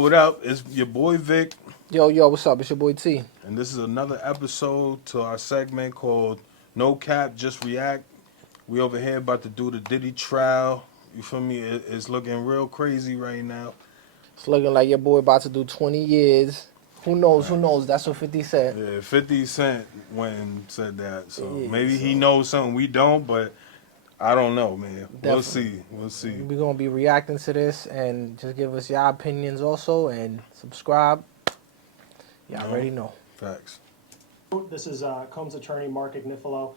what up? It's your boy Vic, Yo, what's up? It's your boy T. and this is another episode to our segment called No Cap, Just React. We over here about to do the Diddy trial. You feel me? It's looking real crazy right now. It's looking like your boy about to do 20 years. Who knows? Who Facts. knows? That's what 50 said. Yeah, 50 Cent went and said that. So Yeah, maybe he so knows something we don't, but I don't know, man. We'll definitely. see. We'll see. We're going to be reacting to this and just give us your opinions also and subscribe. Y'all already know. Facts. This is Combs attorney Mark Ignifilo.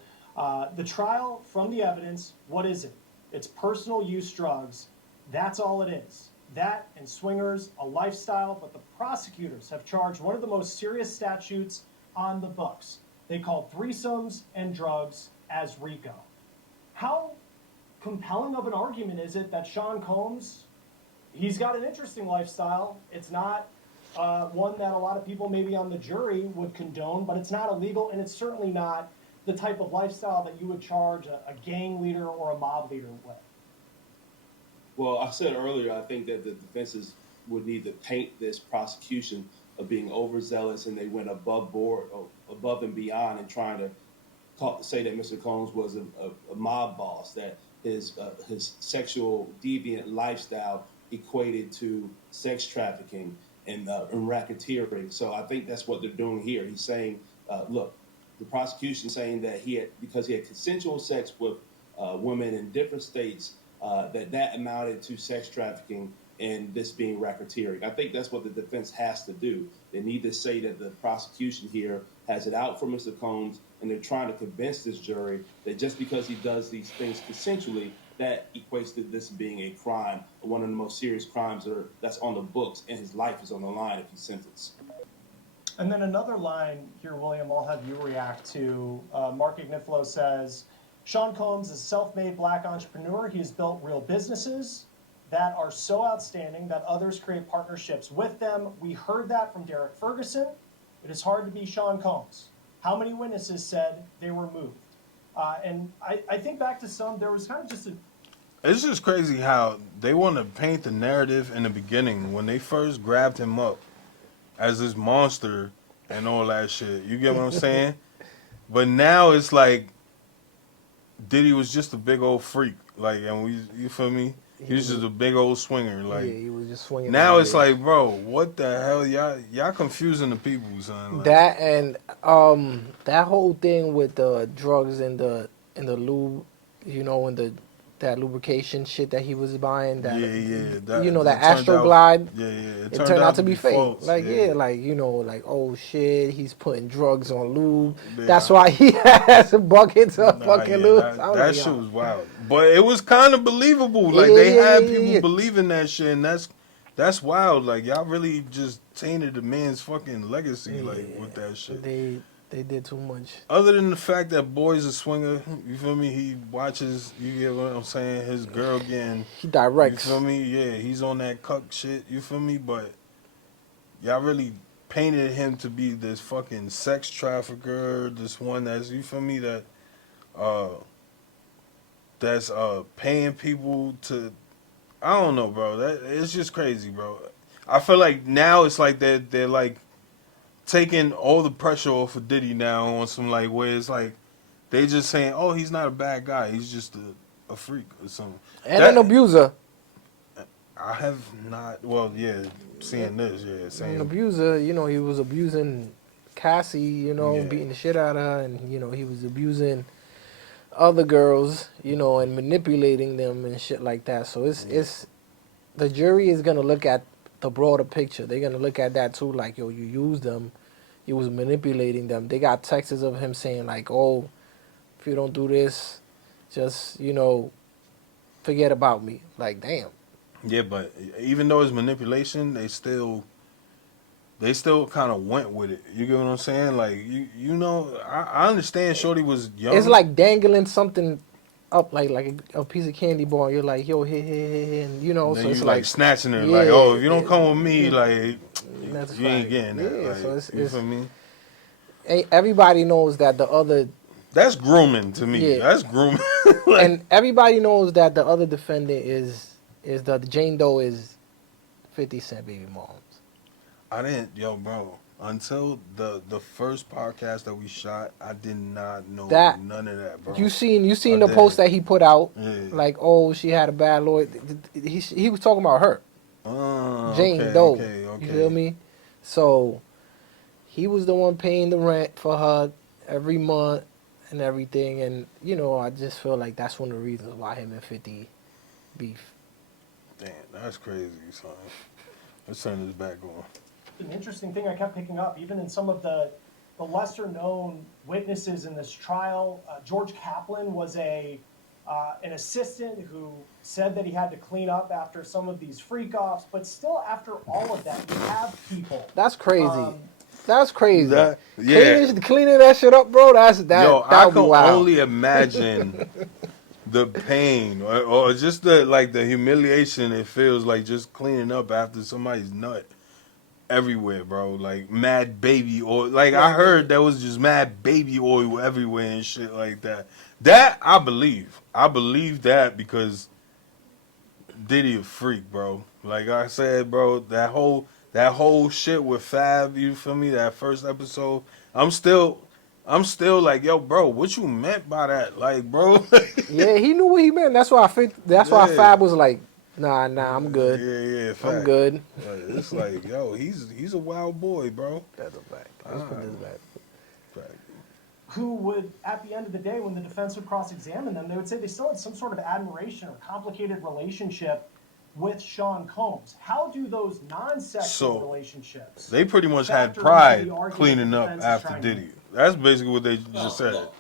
The trial, from the evidence, what is it? It's personal use drugs. That's all it is. That and swingers, a lifestyle, but the prosecutors have charged one of the most serious statutes on the books. They call threesomes and drugs as RICO. How compelling of an argument is it that Sean Combs, he's got an interesting lifestyle. It's not one that a lot of people maybe on the jury would condone, but it's not illegal, and it's certainly not the type of lifestyle that you would charge a gang leader or a mob leader with. Well, I said earlier, I think that the defenses would need to paint this prosecution of being overzealous, and they went above board, above and beyond, in trying to say that Mr. Combs was a mob boss, that his sexual deviant lifestyle equated to sex trafficking and racketeering. So I think that's what they're doing here. He's saying, look, the prosecution saying that because he had consensual sex with women in different states, that amounted to sex trafficking and this being racketeering. I think that's what the defense has to do. They need to say that the prosecution here has it out for Mr. Combs, and they're trying to convince this jury that just because he does these things consensually, that equates to this being a crime, one of the most serious crimes that's on the books, and his life is on the line if he's sentenced. And then another line here, William, I'll have you react to. Mark Ignifilo says, Sean Combs is a self-made black entrepreneur. He has built real businesses that are so outstanding that others create partnerships with them. We heard that from Derek Ferguson. It is hard to be Sean Combs. How many witnesses said they were moved? And I think back to there was kind of just It's just crazy how they want to paint the narrative in the beginning when they first grabbed him up as this monster and all that shit. You get what I'm saying? But now it's like Diddy was just a big old freak, like, and you feel me? He was just a big old swinger, like. Yeah, he was just swinging. Now it's like, bro, what the hell, y'all confusing the people, son. Like, That and that whole thing with the drugs and the lube, that lubrication shit that he was buying. That, that, that Astroglide. It It turned out to be fake. false. Like, like, oh shit, he's putting drugs on lube. Yeah. That's why he has buckets of fucking lube. That shit was wild. But it was kind of believable. Like, they had people believing that shit, and that's wild. Like, y'all really just tainted the man's fucking legacy, with that shit. They did too much. Other than the fact that boy's a swinger, you feel me? He watches, you get what I'm saying? His girl getting... He directs. You feel me? Yeah, he's on that cuck shit, you feel me? But y'all really painted him to be this fucking sex trafficker, this one that's, you feel me, that's paying people to... I don't know, bro. It's just crazy, bro. I feel like now it's like they're like taking all the pressure off of Diddy now on some, like, where it's like they just saying, oh, he's not a bad guy, he's just a freak or something. And an abuser. I have not, seeing this, saying an abuser, he was abusing Cassie, beating the shit out of her, and he was abusing other girls, and manipulating them and shit like that. So it's the jury is gonna look at the broader picture. They're gonna look at that too, like, yo, you used them, you was manipulating them. They got texts of him saying, like, oh, if you don't do this, just forget about me. Like, damn. Yeah, but even though it's manipulation, they still kind of went with it. You get what I'm saying? Like, I understand Shorty was young. It's like dangling something up, like a piece of candy bar. You're like, yo, here, and And so then it's you like snatching her, like, oh, if you don't come with me, like, you ain't fine. getting that. Yeah, like, so you feel me? Everybody knows that the other... That's grooming to me. Yeah. That's grooming. And everybody knows that the other defendant is the Jane Doe is 50 Cent baby moms. I didn't, yo, bro. Until the first podcast that we shot, I did not know That none of that, bro. you seen I the post didn't. that he put out, Yeah. like, oh, she had a bad lawyer. He was talking about her, Jane Okay, Doe. okay, You feel okay. me? So he was the one paying the rent for her every month and everything, and I just feel like that's one of the reasons why him and 50 beef. Damn, that's crazy, son. Let's turn this back on. An interesting thing I kept picking up, even in some of the lesser known witnesses in this trial. George Kaplan was an assistant who said that he had to clean up after some of these freak offs, but still, after all of that, you have people. That's crazy. That's crazy. Yeah. Cleaning that shit up, bro. Yo, I that would can be wild. only imagine the pain or just the humiliation it feels like just cleaning up after somebody's nut everywhere, bro. Like mad baby oil. Like I heard there was just mad baby oil everywhere and shit like that. That I believe. I believe that because Diddy a freak, bro. Like I said, bro, that whole shit with Fab, you feel me? That first episode, I'm still like, yo, bro, what you meant by that? Like, bro, Yeah, he knew what he meant. That's why why yeah, Fab was like, nah, I'm good. yeah, I'm fact. good. Like, it's like, yo, he's a wild boy, bro. That's a fact. Let's put this back. Fact. Who would, at the end of the day, when the defense would cross-examine them, they would say they still had some sort of admiration or complicated relationship with Sean Combs. How do those non-sexual relationships? They pretty much had factor into pride the argument cleaning the up defense is after trying to Diddy. make? That's basically what they just said. Look,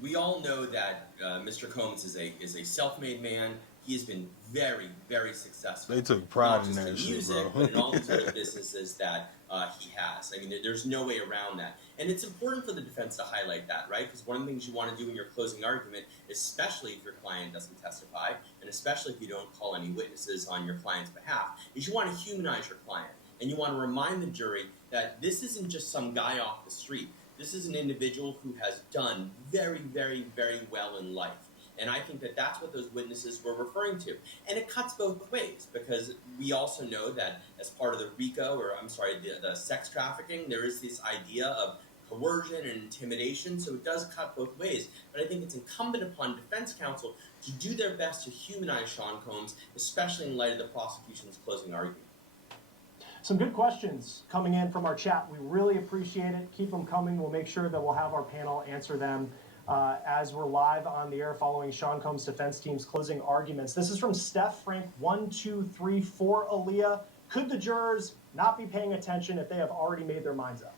we all know that Mr. Combs is a self-made man. He has been very, very successful. They took pride not in just that shit, music, bro. but in all these other businesses that he has. I mean, there's no way around that. And it's important for the defense to highlight that, right? Because one of the things you want to do in your closing argument, especially if your client doesn't testify, and especially if you don't call any witnesses on your client's behalf, is you want to humanize your client. And you want to remind the jury that this isn't just some guy off the street. This is an individual who has done very, very, very well in life. And I think that that's what those witnesses were referring to. And it cuts both ways, because we also know that as part of the RICO, or I'm sorry, the sex trafficking, there is this idea of coercion and intimidation, so it does cut both ways. But I think it's incumbent upon defense counsel to do their best to humanize Sean Combs, especially in light of the prosecution's closing argument. Some good questions coming in from our chat. We really appreciate it. Keep them coming. We'll make sure that we'll have our panel answer them as we're live on the air following Sean Combs' defense team's closing arguments. This is from Steph Frank 1234 Aaliyah. Could the jurors not be paying attention if they have already made their minds up?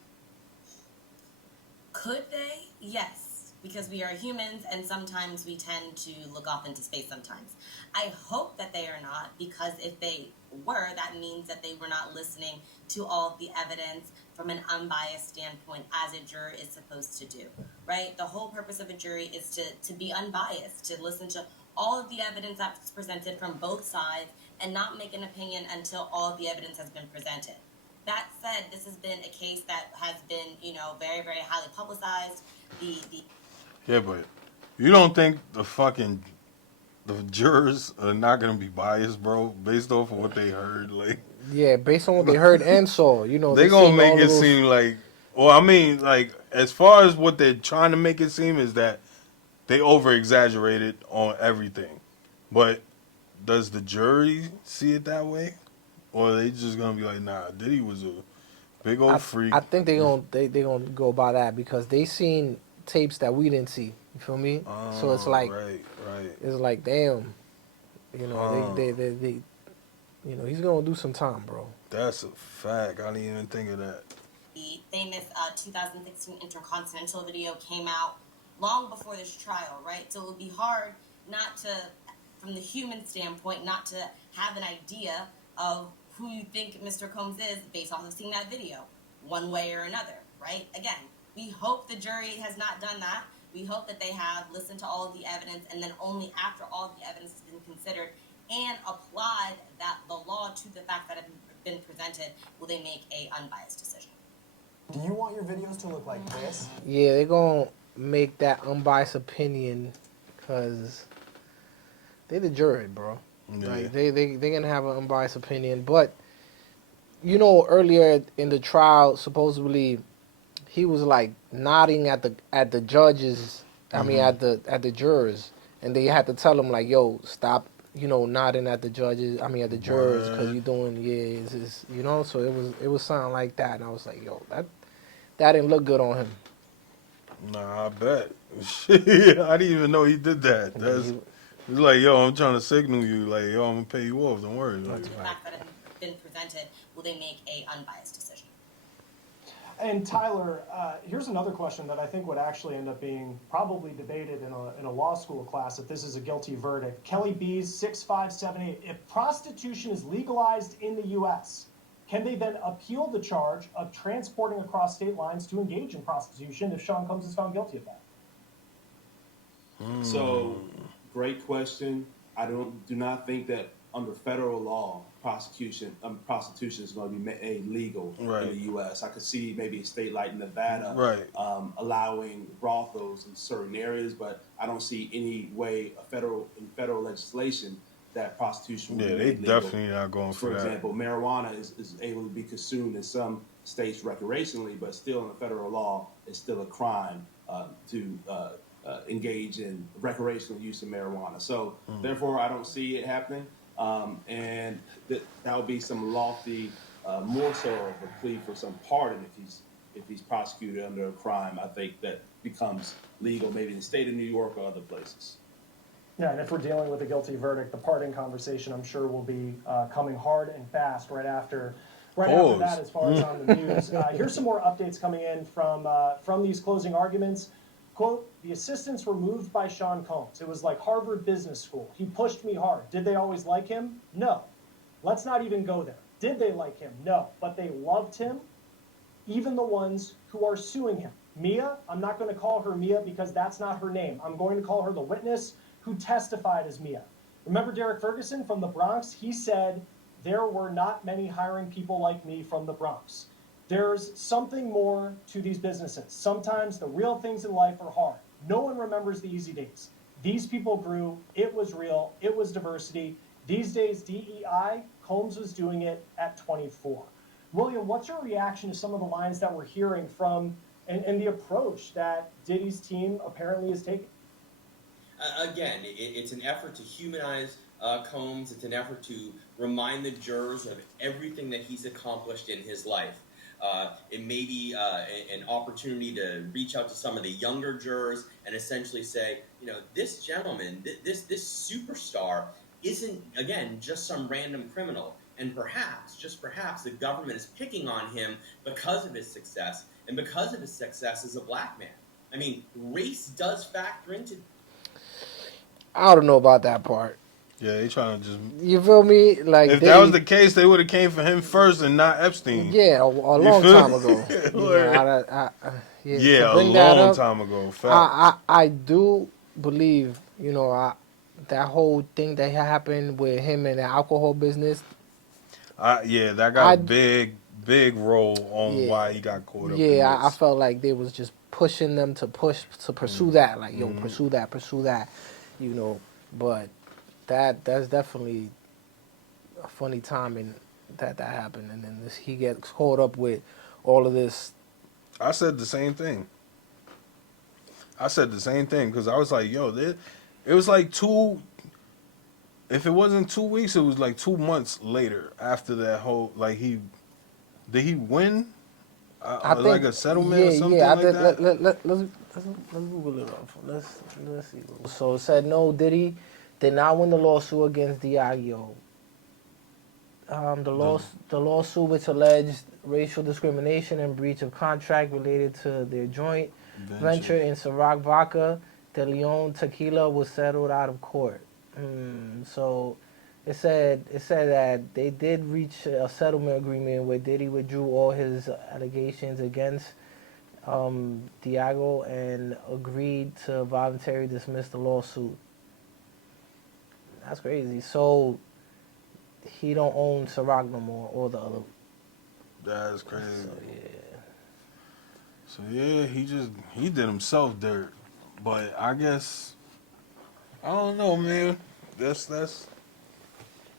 Could they? Yes, because we are humans and sometimes we tend to look off into space sometimes. I hope that they are not, because if they were, that means that they were not listening to all of the evidence from an unbiased standpoint, as a juror is supposed to do, right? The whole purpose of a jury is to be unbiased, to listen to all of the evidence that's presented from both sides and not make an opinion until all of the evidence has been presented. That said, this has been a case that has been, very, very highly publicized. Yeah, but you don't think the jurors are not gonna be biased, bro, based off of what they heard? Like, Yeah, based on what they heard and saw, they gonna make it seem like, or I mean, like, as far as what they're trying to make it seem is that they over exaggerated on everything. But does the jury see it that way, or are they just gonna be like, nah, Diddy was a big old freak? I think they gonna go by that because they seen tapes that we didn't see. You feel me? So it's like, right. it's like, damn, they he's gonna do some time, bro. That's a fact. I didn't even think of that. The famous 2016 Intercontinental video came out long before this trial, right? So it would be hard not to, from the human standpoint, not to have an idea of who you think Mr. Combs is based off of seeing that video, one way or another, right? Again, we hope the jury has not done that. We hope that they have listened to all of the evidence, and then only after all of the evidence has been considered and applied the law to the facts that have been presented, will they make a unbiased decision. Do you want your videos to look like this? Yeah, they're gonna make that unbiased opinion because they're the jury, bro. Yeah. Like they're gonna have an unbiased opinion, but you know, earlier in the trial, supposedly he was like nodding at the judges. I mean, at the jurors, and they had to tell him like, "Yo, stop." You know, nodding at the judges. I mean, at the jurors, because What? you're doing, yeah, you know. So it was something like that, and I was like, "Yo, that didn't look good on him." Nah, I bet. Shit, I didn't even know he did that. Yeah, That's it's like, yo, I'm trying to signal you, like, yo, I'm gonna pay you off. Don't worry. Like, The facts that have been presented, will they make a unbiased decision? And Tyler, here's another question that I think would actually end up being probably debated in a law school class if this is a guilty verdict. Kelly B's 6578. If prostitution is legalized in the U.S., can they then appeal the charge of transporting across state lines to engage in prostitution if Sean Combs is found guilty of that? So, great question. I do not think that under federal law, prostitution is going to be made legal Right. in the U.S. I could see maybe a state like Nevada Right. allowing brothels in certain areas, but I don't see any way in federal legislation that prostitution will yeah, be they made legal. definitely not going for For that. example, marijuana is able to be consumed in some states recreationally, but still in the federal law, it's still a crime to engage in recreational use of marijuana. So therefore, I don't see it happening. And that would be some lofty, more so of a plea for some pardon if he's prosecuted under a crime. I think that becomes legal, maybe in the state of New York or other places. Yeah, and if we're dealing with a guilty verdict, the pardon conversation, I'm sure, will be coming hard and fast right after that, as far as on the news. Here's some more updates coming in from these closing arguments. Quote, the assistants were moved by Sean Combs. It was like Harvard Business School. He pushed me hard. Did they always like him? No. Let's not even go there. Did they like him? No. But they loved him, even the ones who are suing him. Mia, I'm not going to call her Mia because that's not her name. I'm going to call her the witness who testified as Mia. Remember Derek Ferguson from the Bronx? He said, there were not many hiring people like me from the Bronx. There's something more to these businesses. Sometimes the real things in life are hard. No one remembers the easy days. These people grew. It was real. It was diversity. These days, DEI, Combs was doing it at 24. William, what's your reaction to some of the lines that we're hearing from and the approach that Diddy's team apparently is taking? Again, it's an effort to humanize Combs. It's an effort to remind the jurors of everything that he's accomplished in his life. It may be an opportunity to reach out to some of the younger jurors and essentially say, you know, this gentleman, this superstar isn't, again, just some random criminal. And perhaps, just perhaps, the government is picking on him because of his success and because of his success as a black man. I mean, race does factor into. I don't know about that part. Yeah, they trying to just. You feel me? Like If that was the case, they would have came for him first and not Epstein. yeah, a long feel time me? ago. Yeah, to a bring that long up, time ago. Fact. I do believe, you know, that whole thing that happened with him and the alcohol business. Yeah, that got a big role on Yeah. why he got caught up in Yeah, I this. felt like they was just pushing them to pursue that. Like, yo, pursue that, you know. But that's definitely a funny timing that happened, and then he gets caught up with all of this. I said the same thing. Because I was like, yo, it was like if it wasn't 2 weeks, it was like 2 months later after that whole, like, did he win? I think, like a settlement or something like that? Let's Google it up. Let's see. So it said no, Diddy did not win the lawsuit against Diageo. The lawsuit, which alleged racial discrimination and breach of contract related to their joint venture in Ciroc Vodka, De Leon Tequila, was settled out of court. So it said that they did reach a settlement agreement where Diddy withdrew all his allegations against Diageo and agreed to voluntarily dismiss the lawsuit. That's crazy. So he don't own Ciroc no more, or the other. That's crazy. So he did himself dirt. But I guess, I don't know, man. It's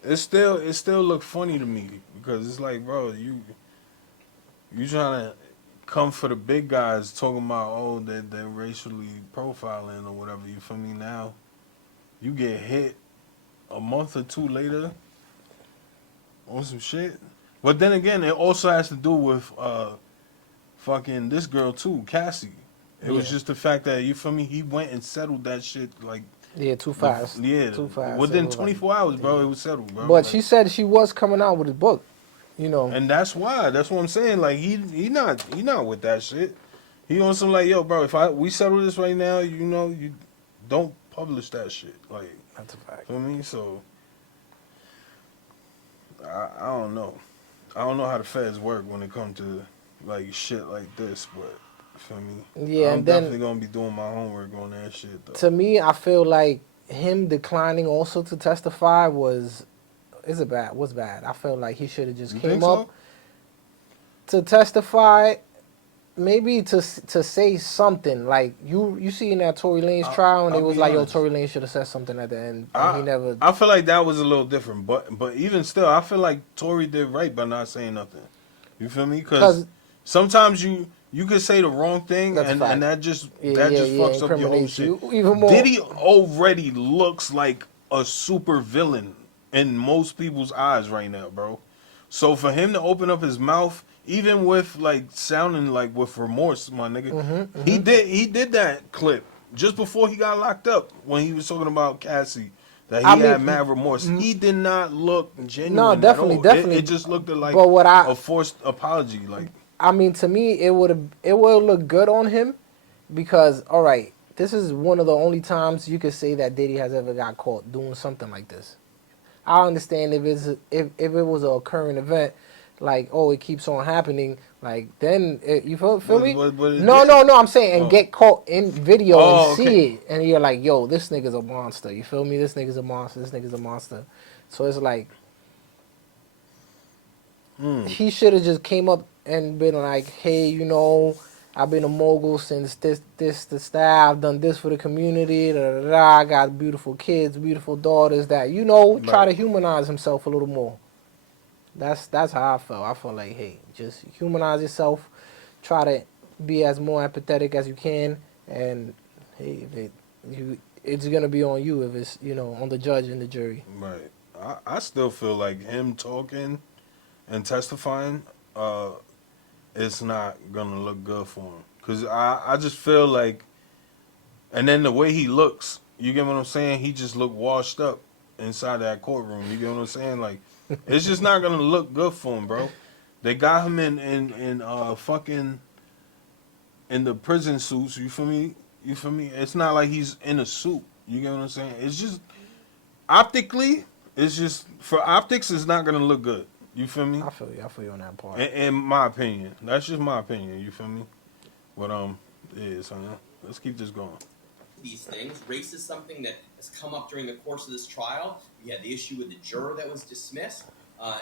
it still look funny to me because it's like, bro, you trying to come for the big guys talking about they're racially profiling or whatever. You feel me? Now you get hit a month or two later on some shit. But then again, it also has to do with fucking this girl too, Cassie. It was Yeah. just the fact that you feel me. He went and settled that shit like Yeah, too fast. Too fast. within It was 24 like, hours, bro. yeah. It was settled, bro. But Like, she said she was coming out with his book. You know. and that's why. That's what I'm saying. Like he not with that shit. He on some like, yo, bro. If we settle this right now, you know, you don't publish that shit. Like, That's a fact. feel me? So I don't know. I don't know how the feds work when it comes to like shit like this, but feel me? Yeah, I'm and then definitely gonna be doing my homework on that shit though. to me, I feel like him declining also to testify was bad. I felt like he should have just You came think up so? to testify, maybe to say something. Like you see in that Tory Lanez trial, and it I'll was be like, yo, honest. Tory Lanez should have said something at the end, and he never. I feel like that was a little different, but even still, I feel like Tory did right by not saying nothing. You feel me? Because sometimes you could say the wrong thing, That's a and fact. that just Yeah, fucks up your whole incriminates shit. you even more. Diddy already looks like a super villain in most people's eyes right now, bro. So for him to open up his mouth, even with like sounding like with remorse, my nigga, he did that clip just before he got locked up when he was talking about Cassie. That he had mad remorse. He did not look genuine at all. Definitely. It just looked like But a forced apology. Like, I mean, to me, it would look good on him because, all right, this is one of the only times you could say that Diddy has ever got caught doing something like this. I understand if it was a current event, like, oh, it keeps on happening, like, then you feel me? No, I'm saying and get caught in video and see it, and you're like, yo, this nigga's a monster. You feel me? This nigga's a monster. This nigga's a monster. So it's like he should have just came up and been like, hey, you know, I've been a mogul since this, that. I've done this for the community. Da, da, da. I got beautiful kids, beautiful daughters. That, you know, try to humanize himself a little more. That's how I felt. I felt like, hey, just humanize yourself. Try to be as more empathetic as you can, and hey, it's gonna be on you if it's, you know, on the judge and the jury. right. I still feel like him talking and testifying, it's not gonna look good for him. Cause I just feel like, and then the way he looks, you get what I'm saying? He just looked washed up inside that courtroom. You get what I'm saying? Like, it's just not gonna look good for him, bro. They got him in fucking in the prison suits. You feel me? You feel me? It's not like he's in a suit. You get what I'm saying? It's just optically, it's just for optics, it's not gonna look good. You feel me? I feel you on that part. In my opinion, that's just my opinion. You feel me? But yeah, son, let's keep this going. These things, race is something that has come up during the course of this trial. We had the issue with the juror that was dismissed.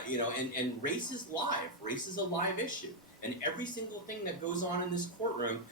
You know, and race is live. Race is a live issue. And every single thing that goes on in this courtroom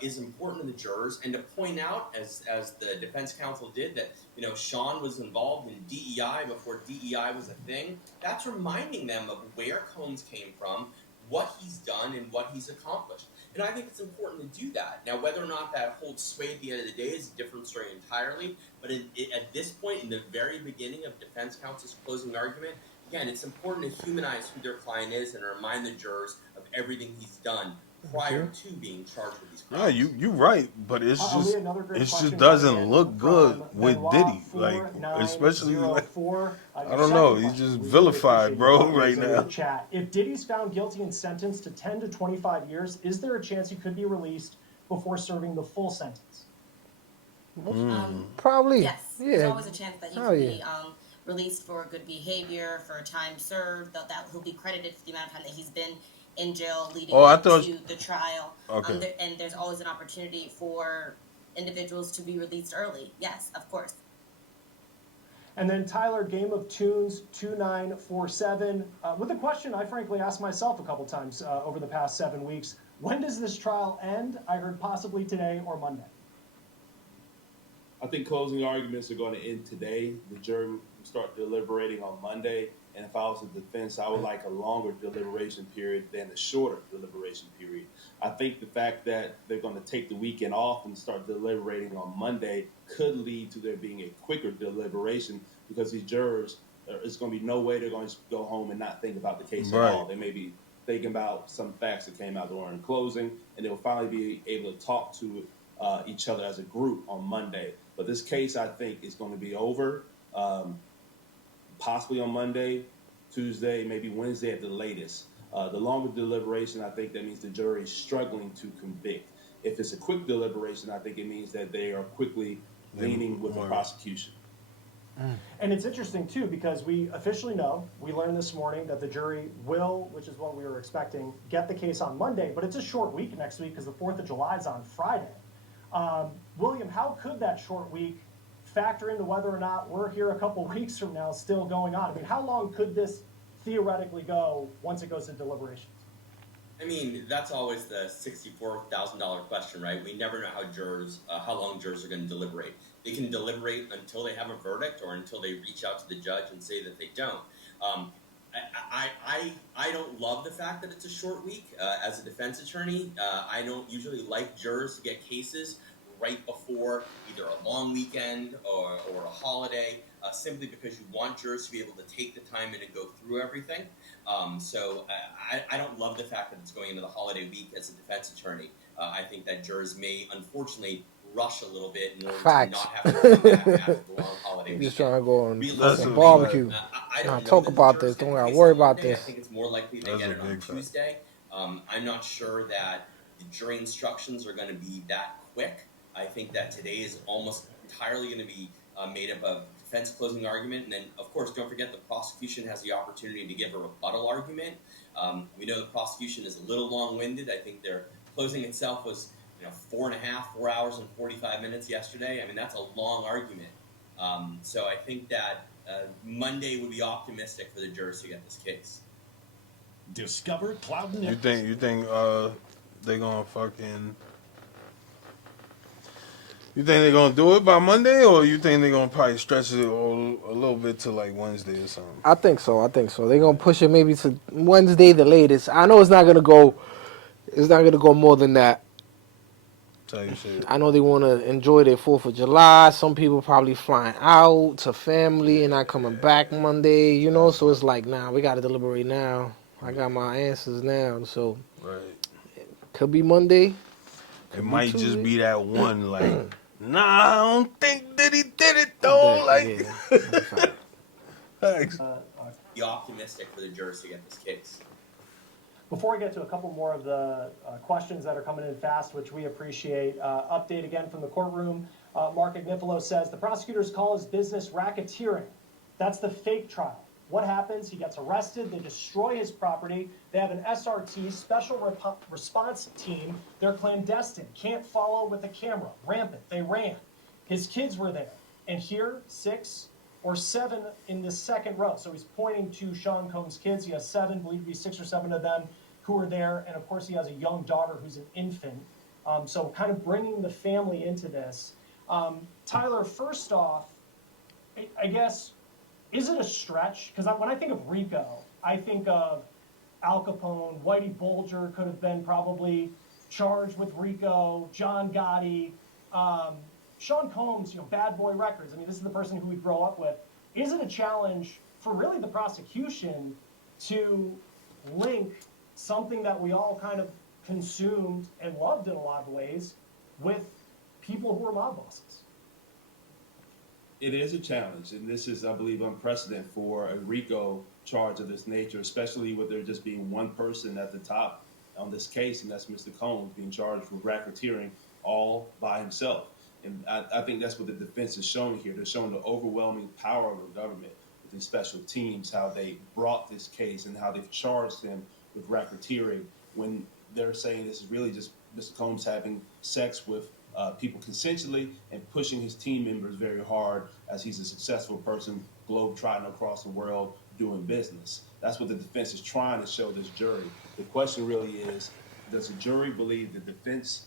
is important to the jurors. And to point out, as the defense counsel did, that, you know, Sean was involved in DEI before DEI was a thing, that's reminding them of where Combs came from, what he's done, and what he's accomplished. And I think it's important to do that. Now, whether or not that holds sway at the end of the day is a different story entirely. But at this point, in the very beginning of defense counsel's closing argument, again, it's important to humanize who their client is and remind the jurors of everything he's done prior to being charged with these crimes. No, you right, but it's just doesn't look good with Diddy, like, especially like, I don't know, he's just vilified, bro, right now. Chat. If Diddy's found guilty and sentenced to 10 to 25 years, is there a chance he could be released before serving the full sentence? Probably. Yes. Yeah. There's always a chance that he could be released for good behavior, for time served, that he'll be credited for the amount of time that he's been in jail leading up to the trial. Okay. And there's always an opportunity for individuals to be released early. Yes, of course. And then Tyler, Game of Tunes 2947, with a question I frankly asked myself a couple times over the past 7 weeks. When does this trial end? I heard possibly today or Monday. I think closing arguments are going to end today. The jury will start deliberating on Monday. And if I was the defense, I would like a longer deliberation period than a shorter deliberation period. I think the fact that they're going to take the weekend off and start deliberating on Monday could lead to there being a quicker deliberation because these jurors, there's going to be no way they're going to go home and not think about the case at all. Right. They may be thinking about some facts that came out during closing, and they'll finally be able to talk to each other as a group on Monday. But this case, I think, is going to be over possibly on Monday, Tuesday, maybe Wednesday at the latest. The longer deliberation, I think that means the jury is struggling to convict. If it's a quick deliberation, I think it means that they are quickly leaning with the prosecution. And it's interesting, too, because we officially know, we learned this morning that the jury will, which is what we were expecting, get the case on Monday, but it's a short week next week because the 4th of July is on Friday. William, how could that short week factor into whether or not we're here a couple weeks from now still going on? I mean, how long could this theoretically go once it goes to deliberations? I mean, that's always the $64,000 question, right? We never know how long jurors are going to deliberate. They can deliberate until they have a verdict or until they reach out to the judge and say that they don't. I don't love the fact that it's a short week. As a defense attorney, I don't usually like jurors to get cases right before either a long weekend or a holiday, simply because you want jurors to be able to take the time in and go through everything. So I don't love the fact that it's going into the holiday week as a defense attorney. I think that jurors may, unfortunately, rush a little bit in order Facts. to not have to come back after the long holiday weekend. Just trying to go and That's fucking a barbecue. I don't know Talk that the about jurors this. get Don't the gotta case worry on about Monday. this. I think it's more likely they That's get a it on big fact. Tuesday. I'm not sure that the jury instructions are going to be that quick. I think that today is almost entirely going to be made up of defense closing argument, and then, of course, don't forget the prosecution has the opportunity to give a rebuttal argument. We know the prosecution is a little long-winded. I think their closing itself was 4 hours and 45 minutes yesterday. I mean, that's a long argument. So I think that Monday would be optimistic for the jurors to get this case. Discover Cloud You Next. think they gonna fucking? You think they're gonna do it by Monday, or you think they're gonna probably stretch it a little bit to like Wednesday or something? I think so. They're gonna push it maybe to Wednesday, the latest. I know it's not gonna go. It's not gonna go more than that. Tell you shit. I know they want to enjoy their 4th of July. Some people probably flying out to family and not coming back Monday, so it's like, nah, we got to deliberate now. I got my answers now, so Right. could be Monday. It might just Tuesday. be that one, like, nah, I don't think Diddy did it though. Like, Yeah. thanks. Be optimistic for the jurors to get this case. Before I get to a couple more of the questions that are coming in fast, which we appreciate, update again from the courtroom. Mark Agnifilo says the prosecutors call his business racketeering. That's the fake trial. What happens? He gets arrested. They destroy his property. They have an SRT, special response team. They're clandestine, can't follow with a camera, rampant. They ran. His kids were there. And here, 6 or 7 in the second row. So he's pointing to Sean Combs' kids. He has 7, believed to be 6 or 7 of them who are there. And of course, he has a young daughter who's an infant. So kind of bringing the family into this. Tyler, first off, I guess, is it a stretch? Because when I think of Rico, I think of Al Capone, Whitey Bulger could have been probably charged with Rico, John Gotti, Sean Combs, Bad Boy Records. I mean, this is the person who we grow up with. Is it a challenge for really the prosecution to link something that we all kind of consumed and loved in a lot of ways with people who are mob bosses? It is a challenge, and this is, I believe, unprecedented for a RICO charge of this nature, especially with there just being one person at the top on this case, and that's Mr. Combs being charged with racketeering all by himself. And I think that's what the defense is showing here. They're showing the overwhelming power of the government with these special teams, how they brought this case and how they've charged him with racketeering when they're saying this is really just Mr. Combs having sex with people consensually and pushing his team members very hard as he's a successful person globe-trotting across the world doing business. That's what the defense is trying to show this jury. The question really is, does the jury believe the defense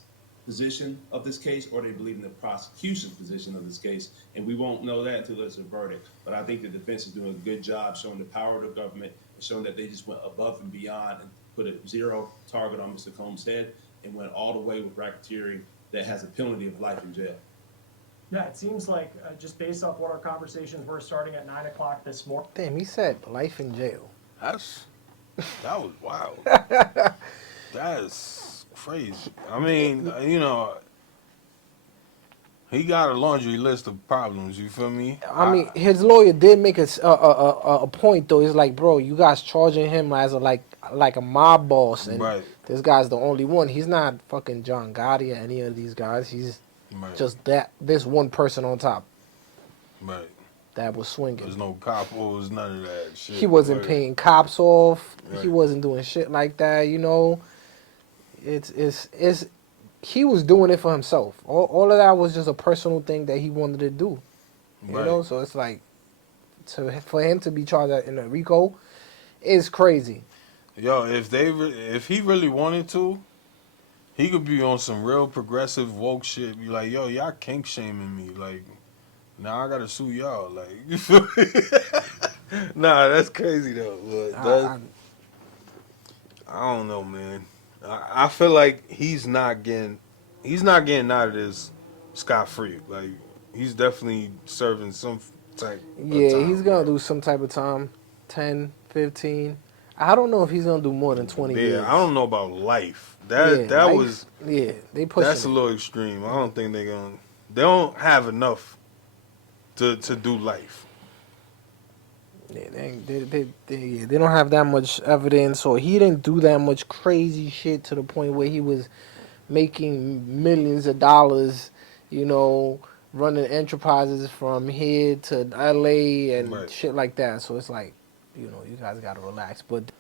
position of this case or they believe in the prosecution's position of this case. And we won't know that until there's a verdict. But I think the defense is doing a good job showing the power of the government and showing that they just went above and beyond and put a zero target on Mr. Combs' head and went all the way with racketeering that has a penalty of life in jail. Yeah, it seems like just based off what our conversations were starting at 9 o'clock this morning. Damn, he said life in jail. That was wild. That's crazy. I mean, you know, he got a laundry list of problems. You feel me? I mean, his lawyer did make a point though. It's like, bro, you guys charging him as like a mob boss, and Right. this guy's the only one. He's not fucking John Gotti or any of these guys. He's Right. just this one person on top Right. that was swinging. There's no capos, none of that shit. He wasn't Right. paying cops off. Right. He wasn't doing shit like that. You know, it's he was doing it for himself. All of that was just a personal thing that he wanted to do. You Right. know, so it's like for him to be charged in a RICO is crazy. Yo, if he really wanted to, he could be on some real progressive woke shit. Be like, yo, y'all kink shaming me. Like, now I gotta sue y'all. Like, you feel me? Nah, that's crazy though. But I don't know, man. I feel like he's not getting out of this scot free. Like, he's definitely serving some type. Yeah, of time, he's gonna bro. do some type of time, 10, 15. I don't know if he's gonna do more than 20 years. Yeah, I don't know about life. That was. Yeah, they pushing. That's a little extreme. I don't think they don't have enough to do life. Yeah, they don't have that much evidence, or he didn't do that much crazy shit to the point where he was making millions of dollars, you know, running enterprises from here to LA and Right. shit like that. So it's like, you know, you guys gotta relax. But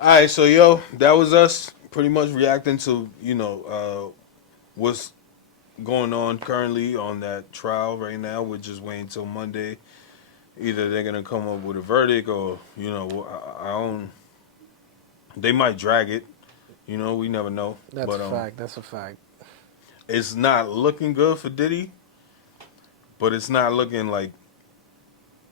All right, so yo, that was us pretty much reacting to, you know, what's going on currently on that trial right now. We're just waiting till Monday. Either they're gonna come up with a verdict, or you know, they might drag it. You know, we never know. that's But, a fact. That's a fact. It's not looking good for Diddy, but it's not looking like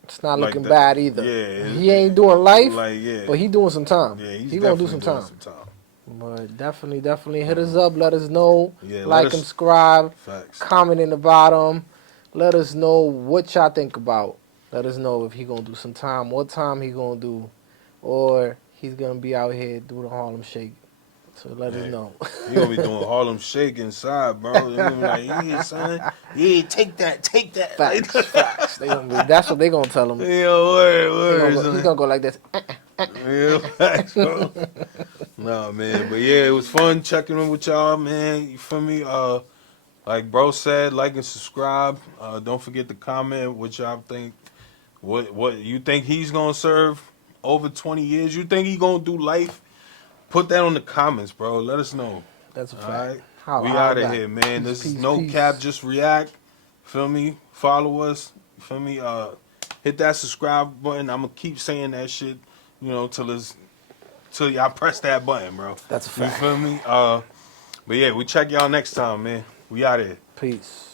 It's not like looking that. bad either. Yeah, He ain't doing life, like yeah, but he doing some time. yeah, he's he gonna do definitely some doing time. But definitely hit us up. Let us know. Yeah, let like us- and subscribe. Facts. Comment in the bottom. Let us know what y'all think about. Let us know if he gonna do some time, what time he gonna do, or he's gonna be out here doing the Harlem Shake. So let us know. You gonna be doing Harlem Shake inside, bro. You gonna be like, yeah, son, yeah, take that. Facts, facts. That's what they gonna tell him. Yo, word, He's son. gonna go like this. Yeah, facts, bro. Nah, man, but yeah, it was fun checking in with y'all, man. You feel me? Like bro said, like and subscribe. Don't forget to comment what y'all think. What you think he's gonna serve over 20 years? You think he gonna do life? Put that on the comments, bro. Let us know. That's a All fact. right, Holla, we holla out of back. here, man. Peace, This is peace, no peace. cap, just react. Feel me? Follow us. Feel me? Hit that subscribe button. I'm gonna keep saying that shit, you know, till y'all press that button, bro. That's a You fact. feel me? But yeah, we check y'all next time, man. We out of here. Peace.